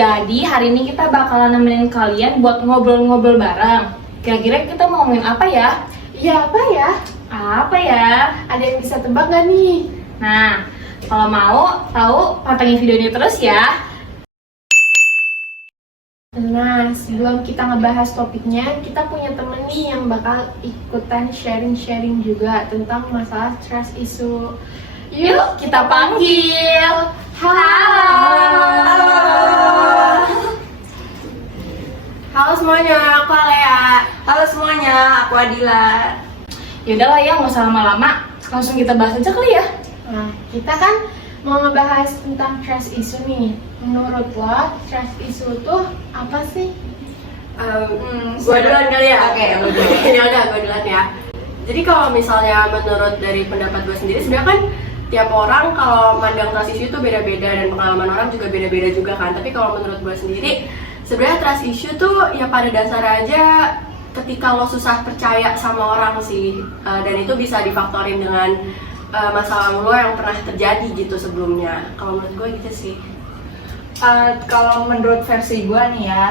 Jadi hari ini kita bakalan nemenin kalian buat ngobrol-ngobrol bareng. Kira-kira kita mau ngomongin apa ya? Ya apa ya? Apa ya? Ada yang bisa tebak gak nih? Nah, kalau mau tahu pantengin video ini terus ya. Nah, sebelum kita ngebahas topiknya, kita punya temen nih yang bakal ikutan sharing-sharing juga tentang masalah trust issue. Yuk kita panggil. Halo. Halo semuanya, aku Alea. Halo semuanya, aku Adila. Yaudah lah ya, nggak usah lama-lama. Langsung kita bahas aja kali ya. Nah, kita kan mau ngebahas tentang trust issue nih. Menurut lo, trust issue tuh apa sih? Gue duluan kali ya? Oke. Ya udah, gue duluan ya. Jadi kalau misalnya menurut dari pendapat gue sendiri, sebenarnya kan tiap orang kalau mandang trust issue itu beda-beda dan pengalaman orang juga beda-beda juga kan. Tapi kalau menurut gue sendiri, sebenarnya trust issue tuh ya pada dasar aja ketika lo susah percaya sama orang sih. Dan itu bisa difaktorin dengan masa lalu lo yang pernah terjadi gitu sebelumnya. Kalau menurut gue gitu sih. Kalau menurut versi gue nih ya,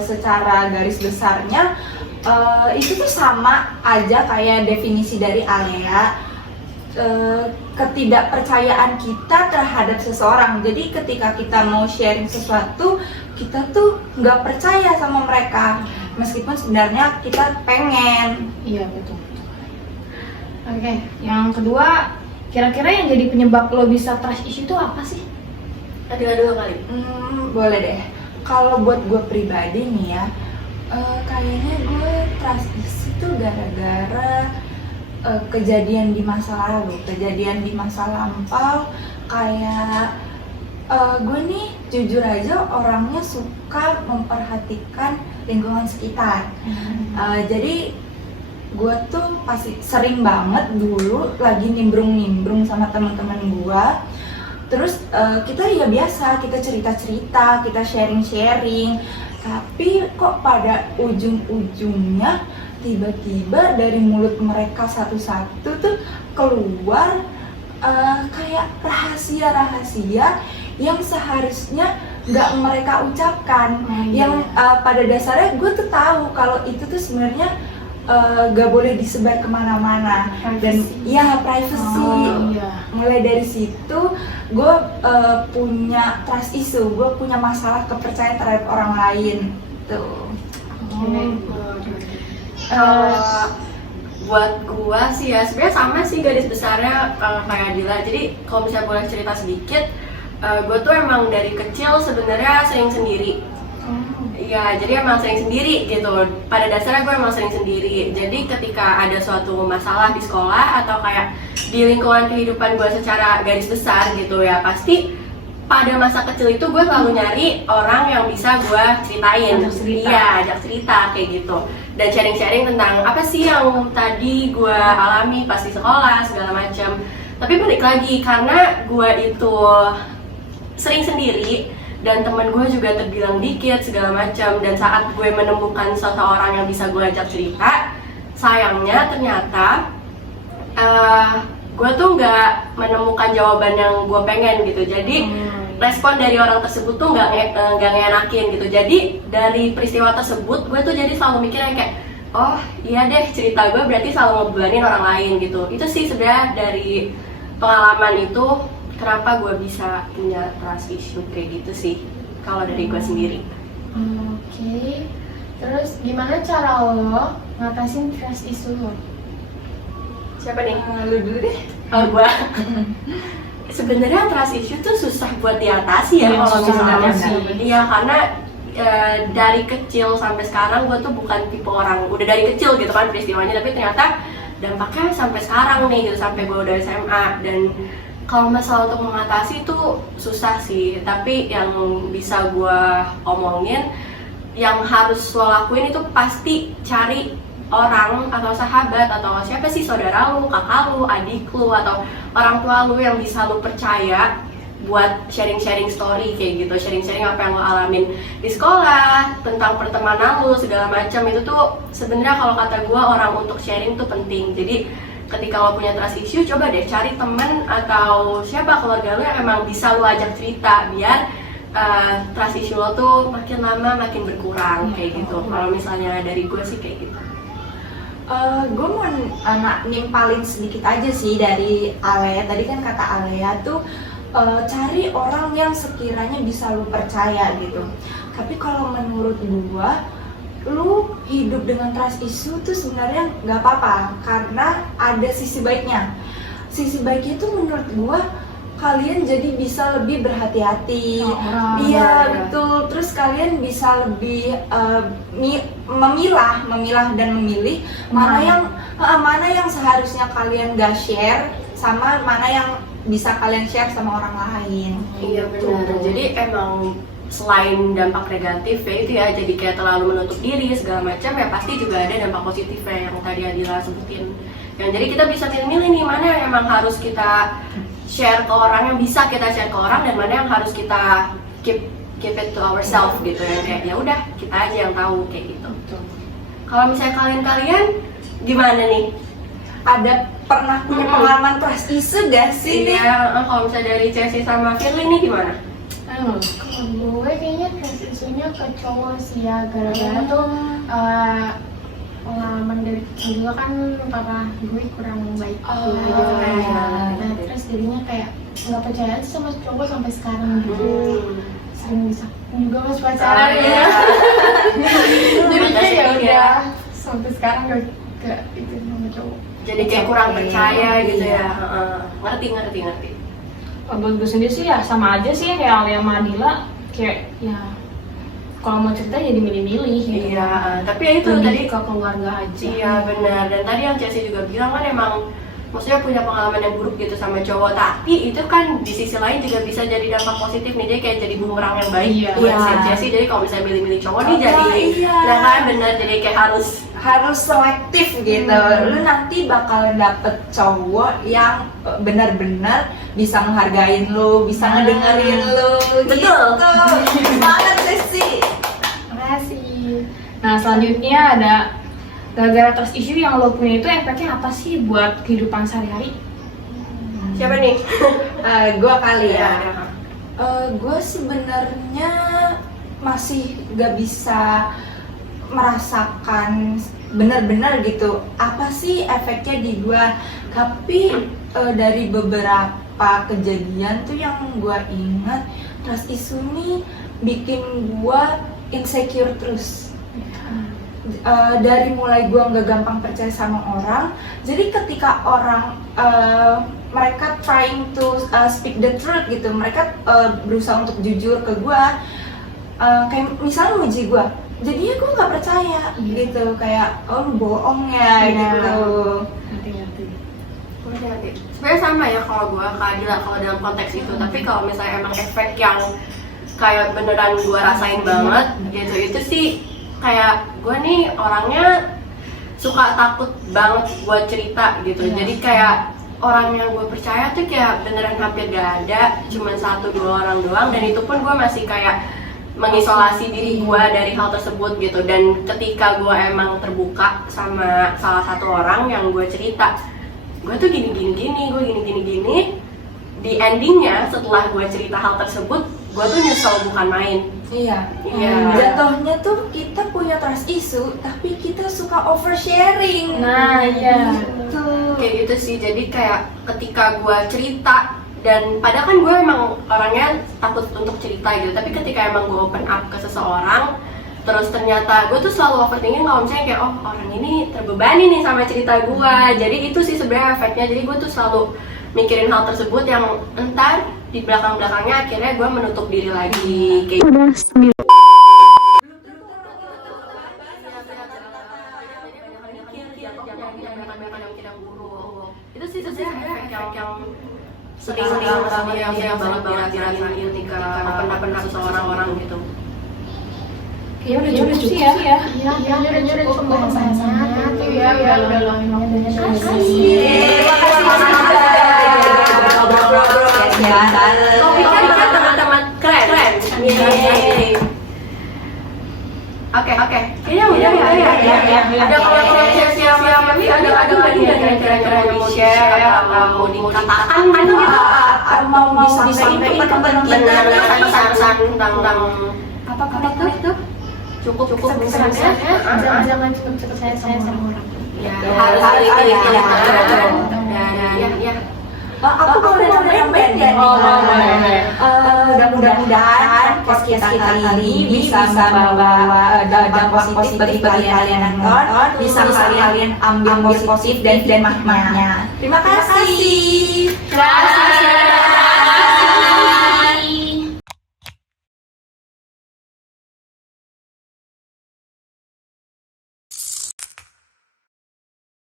secara garis besarnya itu tuh sama aja kayak definisi dari Alea. Ketidakpercayaan kita terhadap seseorang. Jadi ketika kita mau sharing sesuatu, kita tuh nggak percaya sama mereka, meskipun sebenarnya kita pengen. Iya betul. Oke. Yang kedua, kira-kira yang jadi penyebab lo bisa trust issue itu apa sih? Adila dulu kali. Boleh deh. Kalau buat gue pribadi nih ya, kayaknya gue trust issue tuh gara-gara kejadian di masa lalu, kejadian di masa lampau. Kayak gue nih jujur aja orangnya suka memperhatikan lingkungan sekitar. Jadi gue tuh pasti sering banget dulu lagi nimbrung sama teman-teman gue. Terus kita ya biasa, kita cerita-cerita, kita sharing-sharing. Tapi kok pada ujung-ujungnya tiba-tiba dari mulut mereka satu-satu tuh keluar kayak rahasia-rahasia yang seharusnya nggak mereka ucapkan. Yang pada dasarnya gue tuh tahu kalau itu tuh sebenarnya gak boleh disebar kemana-mana. Dan ya privacy. Mulai dari situ gue punya trust issue, gue punya masalah kepercayaan terhadap orang lain tuh. Buat gua sih ya sebenarnya sama sih garis besarnya kayak Adila. Jadi kalau misalnya boleh cerita sedikit, gua tuh emang dari kecil sebenarnya sering sendiri. Iya, jadi emang sering sendiri gitu. Pada dasarnya gue emang sering sendiri. Jadi ketika ada suatu masalah di sekolah atau kayak di lingkungan kehidupan gue secara garis besar gitu ya, pasti pada masa kecil itu gue selalu nyari orang yang bisa gue ceritain. Ajak cerita kayak gitu. Dan sharing-sharing tentang apa sih yang tadi gue alami pas di sekolah segala macam. Tapi balik lagi karena gue itu sering sendiri dan teman gue juga terbilang dikit segala macam, dan saat gue menemukan seseorang yang bisa gue ajak cerita, sayangnya ternyata gue tuh nggak menemukan jawaban yang gue pengen gitu. Jadi respon dari orang tersebut tuh nggak ngenakin gitu. Jadi dari peristiwa tersebut gue tuh jadi selalu mikirnya kayak, oh iya deh, cerita gue berarti selalu ngebebanin orang lain gitu. Itu sih sebenarnya dari pengalaman itu kenapa gue bisa punya trust issue kayak gitu sih kalau dari gue sendiri. Oke. Terus gimana cara lo ngatasin trust issue lo? Siapa nih? Lu dulu deh. Oh, gue. Sebenarnya trust issue tuh susah buat diatasi ya kalau misalnya. Iya, karena dari kecil sampai sekarang gue tuh bukan tipe orang udah dari kecil gitu kan peristiwanya, tapi ternyata dampaknya sampai sekarang nih gitu, sampai gue udah SMA. Dan kalau masalah untuk mengatasi itu susah sih, tapi yang bisa gue omongin, yang harus lo lakuin itu pasti cari orang atau sahabat atau siapa sih, saudara lu, kakak lu, adik lu, atau orang tua lu yang bisa lu percaya buat sharing-sharing story kayak gitu, sharing-sharing apa yang lo alamin di sekolah, tentang pertemanan lu segala macam. Itu tuh sebenarnya kalau kata gue orang untuk sharing tuh penting. Jadi ketika lo punya trust issue, coba deh cari temen atau siapa keluarga lo yang emang bisa lo ajak cerita, biar trust issue lo tuh makin lama makin berkurang kayak gitu. Kalau misalnya dari gue sih kayak gitu. Gue mau nimpalin sedikit aja sih dari Alea. Tadi kan kata Alea tuh cari orang yang sekiranya bisa lu percaya gitu. Tapi kalau menurut gue, lu hidup dengan trust issue tuh sebenarnya nggak apa-apa karena ada sisi baiknya. Sisi baiknya tuh menurut gue kalian jadi bisa lebih berhati-hati. Iya betul. Terus kalian bisa lebih memilah dan memilih mana yang seharusnya kalian gak share sama mana yang bisa kalian share sama orang lain. Iya benar. Jadi emang selain dampak negatif ya itu ya, jadi kayak terlalu menutup diri segala macam ya, pasti juga ada dampak positifnya yang tadi Adila sebutin. Yang jadi kita bisa milih-milih nih mana yang emang harus kita share ke orang, yang bisa kita share ke orang, dan mana yang harus kita keep it to ourselves gitu ya, kayak ya udah kita aja yang tahu kayak gitu. Kalau misalnya kalian gimana nih? Ada pernah punya pengalaman trust issue gak sih? Iya, kalau misalnya dari Chelsea sama Firly nih gimana? Kalau gue kayaknya trust issue-nya ke cowok sih ya, gara-gara tuh pengalaman dari kecil juga kan karena gue kurang baik gitu kan. Nah terus jadinya kayak nggak percaya aja sama cowok sampai sekarang gitu. Sering bisa juga mas pacaran ya. Jadinya ya udah sampai sekarang gak itu sama cowok. Jadi kayak kurang percaya gitu ya. Ngerti. Buat gue sendiri sih ya sama aja sih kayak Alia sama Adila, kayak ya kalau mau cerita jadi milih-milih gitu. Iya, tapi ya itu lebih tadi ke keluarga aja. Iya benar, dan tadi yang Chelsea juga bilang kan emang maksudnya punya pengalaman yang buruk gitu sama cowok, tapi itu kan di sisi lain juga bisa jadi dampak positif nih, jadi kayak jadi bumerang yang baik buat si Chelsea. Jadi kalau misalnya milih-milih cowok nih jadi nah kan benar, jadi kayak harus selektif gitu. Lu nanti bakalan dapet cowok yang benar-benar bisa menghargain lu, bisa ngedengerin lu. Betul. Gitu. Semangat sih. Makasih. Nah selanjutnya ada gara-gara trust issue yang lo punya itu efeknya apa sih buat kehidupan sehari-hari? siapa nih? Gue kali ya. Gue sebenarnya masih gak bisa merasakan benar-benar gitu apa sih efeknya di gue, tapi dari beberapa kejadian tuh yang gue ingat, trust issue nih bikin gue insecure terus. Dari mulai gue nggak gampang percaya sama orang, jadi ketika orang mereka trying to speak the truth gitu, mereka berusaha untuk jujur ke gue, kayak misalnya muji gue, jadinya gue nggak percaya gitu, kayak oh lu bohong ya gitu. Ngerti. Sebenarnya sama ya kalau gue keadilan kalau dalam konteks itu, tapi kalau misalnya emang efek yang kayak beneran gue rasain banget gitu, itu sih kayak gue nih orangnya suka takut banget buat cerita gitu. Jadi kayak orang yang gue percaya tuh kayak beneran hampir gak ada, cuman 1-2 orang doang, dan itu pun gue masih kayak mengisolasi diri gue dari hal tersebut gitu. Dan ketika gue emang terbuka sama salah satu orang yang gue cerita, gue tuh gini, di endingnya setelah gue cerita hal tersebut, gue tuh nyesel bukan main. Iya. Jatuhnya tuh kita punya trust issue, tapi kita suka oversharing. Nah, iya. Gitu. Kayak gitu sih. Jadi kayak ketika gue cerita, dan padahal kan gue emang orangnya takut untuk cerita gitu, tapi ketika emang gue open up ke seseorang, terus ternyata gue tuh selalu overthinking kalau misalnya kayak oh orang ini terbebani nih sama cerita gue. Jadi itu sih sebenarnya efeknya. Jadi gue tuh selalu mikirin hal tersebut yang entar di belakang-belakangnya akhirnya gue menutup diri lagi kayak udah itu sih sebenarnya efek yang sering yang banget dirasain ketika open up seseorang orang gitu. Kayaknya udah cukup sih ya. Iya, udah cukup pembahasannya tuh ya, udah luangin waktunya dengan Topiknya teman-teman keren. Oke. Kayaknya udah ya. Ada kalau siapa nih ada lagi kira-kira mau share, mau dikatakan gitu. mau disampaikan ke teman kita. Benar-benar pesan-pesan tentang Apa itu? cukup Pesannya misalnya jangan cepet-cepet saya sama orang. ya Harus teliti-teliti. Ya. Aku boleh nambahin ya. Mudah-mudahan podcast kita kali ini bisa membawa dampak positif bagi kalian yang nonton, bisa kalian ambil positif dan hikmahnya. Terima kasih. Dadah.